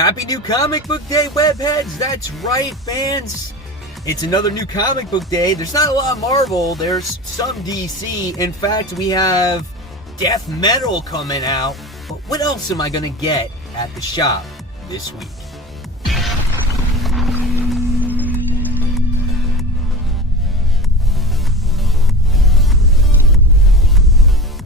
Happy New Comic Book Day, webheads! That's right, fans! It's another new comic book day. There's not a lot of Marvel, there's some DC. In fact, we have Death Metal coming out. But what else am I gonna get at the shop this week?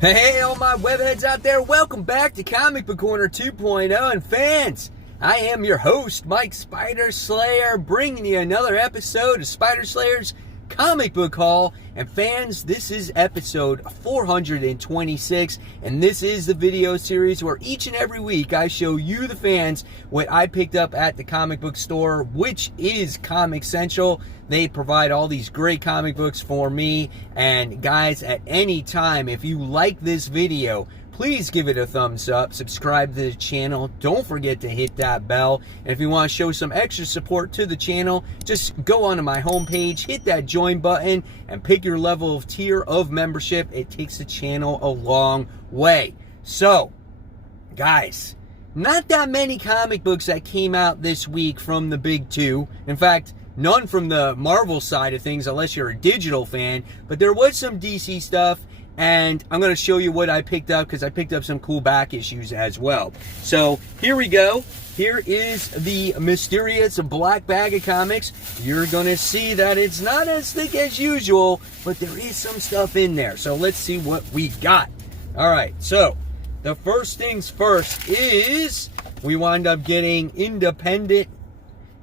Hey, all my webheads out there, welcome back to Comic Book Corner 2.0. And fans, I am your host, Mike Spider Slayer, bringing you another episode of Spider Slayer's Comic Book Haul. And fans, this is episode 426, and this is the video series where each and every week I show you, the fans, what I picked up at the comic book store, which is Comic Central. They provide all these great comic books for me. And guys, at any time, if you like this video, please give it a thumbs up, subscribe to the channel, don't forget to hit that bell, and if you want to show some extra support to the channel, just go onto my homepage, hit that join button, and pick your level of tier of membership. It takes the channel a long way. So, guys, not that many comic books that came out this week from the big two. In fact, none from the Marvel side of things unless you're a digital fan, but there was some DC stuff. And I'm going to show you what I picked up because I picked up some cool back issues as well. So here we go. Here is the mysterious black bag of comics. You're going to see that it's not as thick as usual, but there is some stuff in there. So let's see what we got. All right, so the first things first is we wind up getting Independent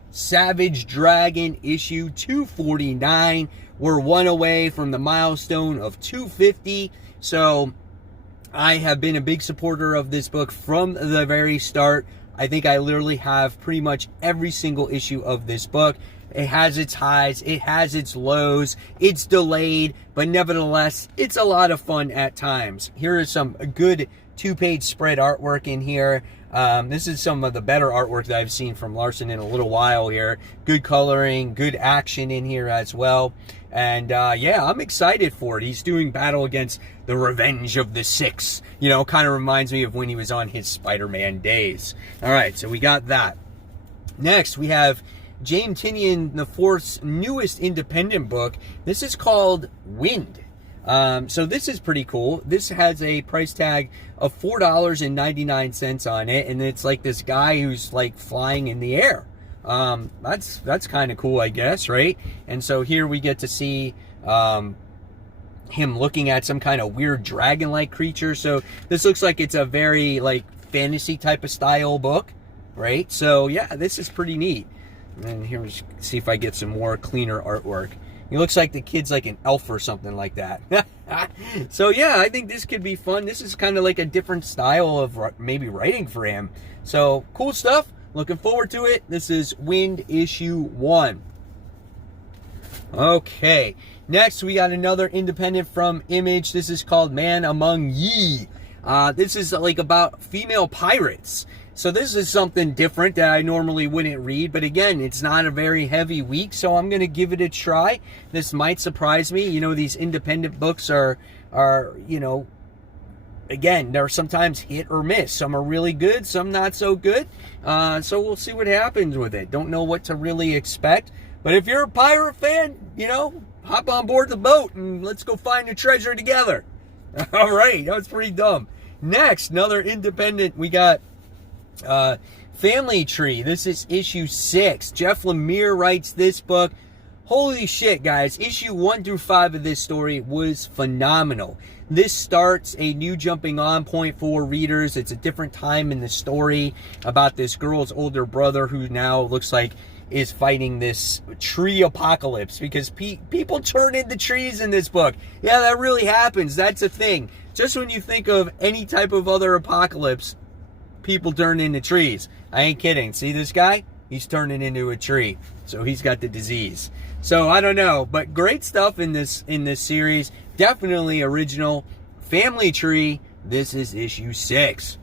Savage Dragon issue 249. We're one away from the milestone of 250. So I have been a big supporter of this book from the very start. I think I literally have pretty much every single issue of this book. It has its highs, it has its lows, it's delayed, but nevertheless, it's a lot of fun at times. Here is some good two-page spread artwork in here. This is some of the better artwork that I've seen from Larson in a little while here. Good coloring, good action in here as well. And yeah, I'm excited for it. He's doing battle against the Revenge of the Six. You know, kind of reminds me of when he was on his Spider-Man days. All right, so we got that. Next, we have James Tynion IV's newest independent book. This is called Wind. So this is pretty cool. This has a price tag of $4.99 on it, and it's like this guy who's like flying in the air. That's kind of cool, I guess, right? And so here we get to see him looking at some kind of weird dragon-like creature. So this looks like it's a very like fantasy type of style book, right? So yeah, this is pretty neat. And here, let's see if I get some more cleaner artwork. He looks like the kid's like an elf or something like that. So yeah, I think this could be fun. This is kind of like a different style of maybe writing for him. So cool stuff. Looking forward to it. This is Wind issue 1. Okay. Next, we got another independent from Image. This is called Man Among Ye. This is like about female pirates. So this is something different that I normally wouldn't read. But again, it's not a very heavy week, so I'm going to give it a try. This might surprise me. You know, these independent books are you know, again, they're sometimes hit or miss. Some are really good, some not so good. So we'll see what happens with it. Don't know what to really expect. But if you're a pirate fan, you know, hop on board the boat and let's go find the treasure together. All right, that was pretty dumb. Next, another independent, we got Family Tree. This is issue 6. Jeff Lemire writes this book. Holy shit, guys. Issue 1 through 5 of this story was phenomenal. This starts a new jumping on point for readers. It's a different time in the story about this girl's older brother who now looks like is fighting this tree apocalypse because people turn into trees in this book. Yeah, that really happens. That's a thing. Just when you think of any type of other apocalypse, people turn into trees. I ain't kidding. See this guy? He's turning into a tree. So he's got the disease. So I don't know, but great stuff in this series. Definitely original. Family Tree. This is issue 6.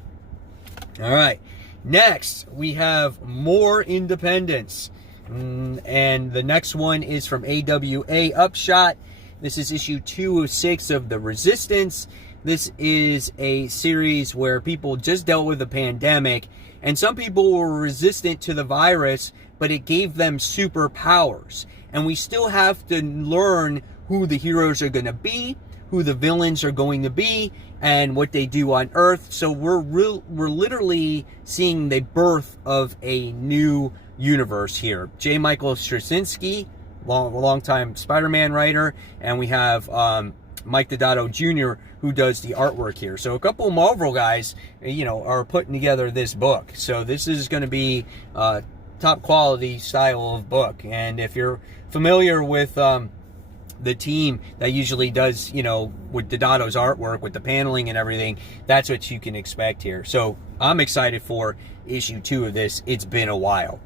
All right. Next, we have more independents. And the next one is from AWA Upshot. This is issue 206 of The Resistance. this is a series where people just dealt with a pandemic, and some people were resistant to the virus, but it gave them superpowers. And we still have to learn who the heroes are going to be, who the villains are going to be, and what they do on Earth. So we're literally seeing the birth of a new universe here. J. Michael Straczynski, long-time Spider-Man writer, and we have Mike Deodato Jr., who does the artwork here. So a couple of Marvel guys, are putting together this book. So this is going to be top quality style of book. And if you're familiar with the team that usually does, with Deodato's artwork, with the paneling and everything, that's what you can expect here. So I'm excited for issue 2 of this. It's been a while.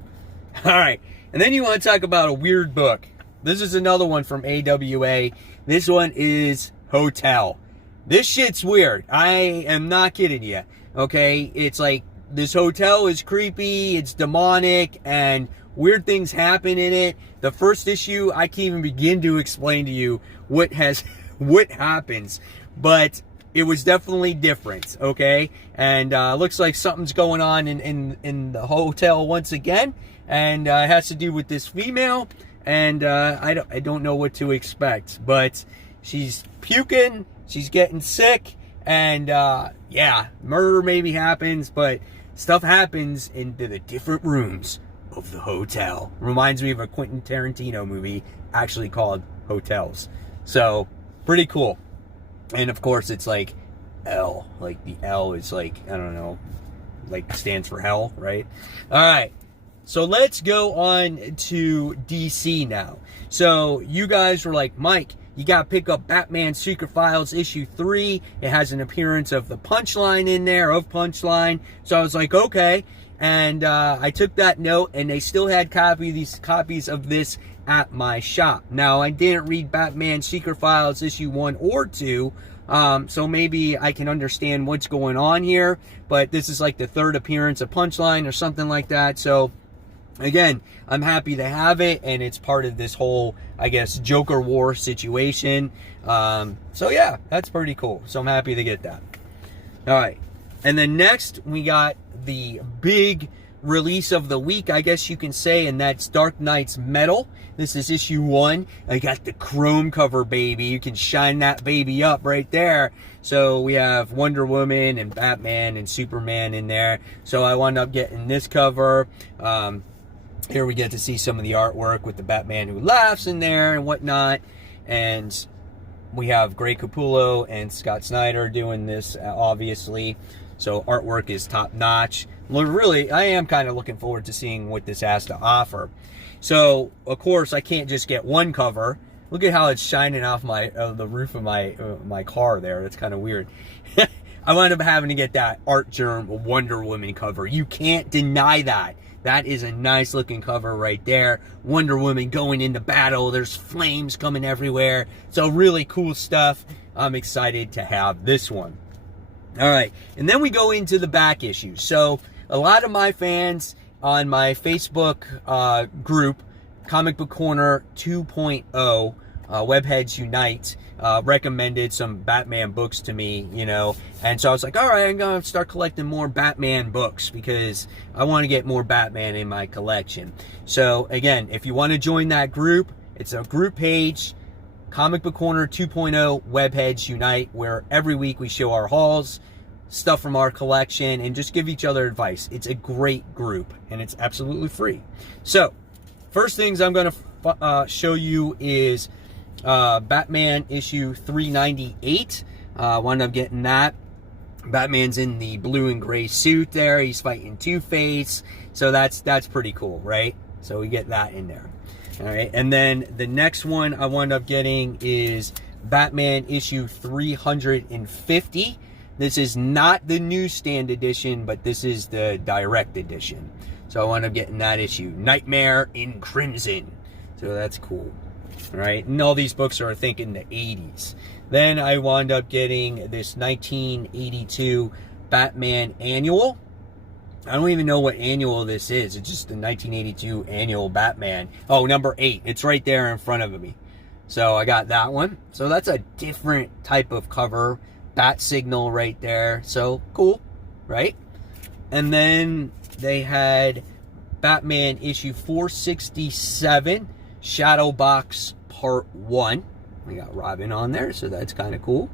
All right. And then you want to talk about a weird book. This is another one from AWA. This one is Hotel. This shit's weird. I am not kidding you. Okay? It's like this hotel is creepy, it's demonic, and weird things happen in it. The first issue, I can't even begin to explain to you what happens, but it was definitely different, okay? And looks like something's going on in the hotel once again, and it has to do with this female, and I don't know what to expect, but she's puking, she's getting sick, and yeah, murder maybe happens, but stuff happens into the different rooms of the hotel. Reminds me of a Quentin Tarantino movie actually called Hotels. So, pretty cool. And of course, it's like L. Like the L is like, I don't know, like stands for hell, right? All right. So let's go on to DC now. So you guys were like, Mike, you got to pick up Batman Secret Files issue 3. It has an appearance of the Punchline in there, of Punchline. So I was like, okay. And I took that note, and they still had copies of this at my shop. Now, I didn't read Batman Secret Files issue 1 or 2, so maybe I can understand what's going on here. But this is like the 3rd appearance of Punchline or something like that. So, again, I'm happy to have it, and it's part of this whole, I guess, Joker War situation. So, yeah, that's pretty cool. So I'm happy to get that. All right. And then next, we got the big release of the week, I guess you can say, and that's Dark Knight's Metal. This is issue 1. I got the chrome cover, baby. You can shine that baby up right there. So we have Wonder Woman and Batman and Superman in there. So I wound up getting this cover. Here we get to see some of the artwork with the Batman Who Laughs in there and whatnot. And we have Greg Capullo and Scott Snyder doing this, obviously. So artwork is top notch. Really, I am kind of looking forward to seeing what this has to offer. So, of course, I can't just get one cover. Look at how it's shining off the roof of my car there. That's kind of weird. I wound up having to get that Art Germ Wonder Woman cover. You can't deny that. That is a nice looking cover right there. Wonder Woman going into battle. There's flames coming everywhere. So really cool stuff. I'm excited to have this one. All right, and then we go into the back issues. So a lot of my fans on my Facebook group, Comic Book Corner 2.0, Webheads Unite, recommended some Batman books to me, and so I was like, all right, I'm going to start collecting more Batman books because I want to get more Batman in my collection. So again, if you want to join that group, it's a group page, Comic Book Corner 2.0 Webheads Unite, where every week we show our hauls, stuff from our collection, and just give each other advice. It's a great group, and it's absolutely free. So, first things I'm going to show you is Batman issue 398. Wound up getting that. Batman's in the blue and gray suit there. He's fighting Two-Face. So that's pretty cool, right? So we get that in there. All right, and then the next one I wound up getting is Batman issue 350. This is not the newsstand edition, but this is the direct edition. So I wound up getting that issue. Nightmare in Crimson. So that's cool. All right, and all these books are, I think, in the 80s. Then I wound up getting this 1982 Batman Annual. I don't even know what annual this is. It's just the 1982 annual Batman. Oh, number 8. It's right there in front of me. So I got that one. So that's a different type of cover. bat signal right there. So, cool, right? And then they had Batman issue 467, Shadowbox Part 1. We got Robin on there, so that's kind of cool.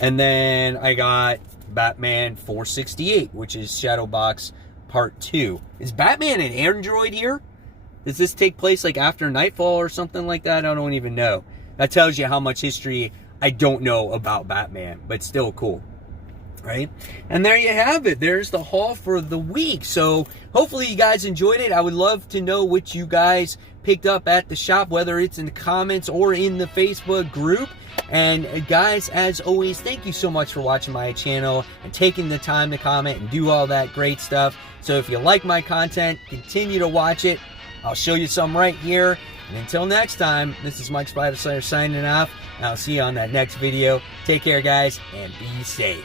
And then I got Batman 468, which is Shadowbox Part 2. Is Batman an android here? Does this take place like after Nightfall or something like that? I don't even know. That tells you how much history I don't know about Batman, but still cool. Right? And there you have it. There's the haul for the week. So hopefully you guys enjoyed it. I would love to know what you guys picked up at the shop, whether it's in the comments or in the Facebook group. And guys, as always, thank you so much for watching my channel and taking the time to comment and do all that great stuff. So if you like my content, continue to watch it. I'll show you some right here. And until next time, this is Mike Spider Slayer signing off. And I'll see you on that next video. Take care, guys, and be safe.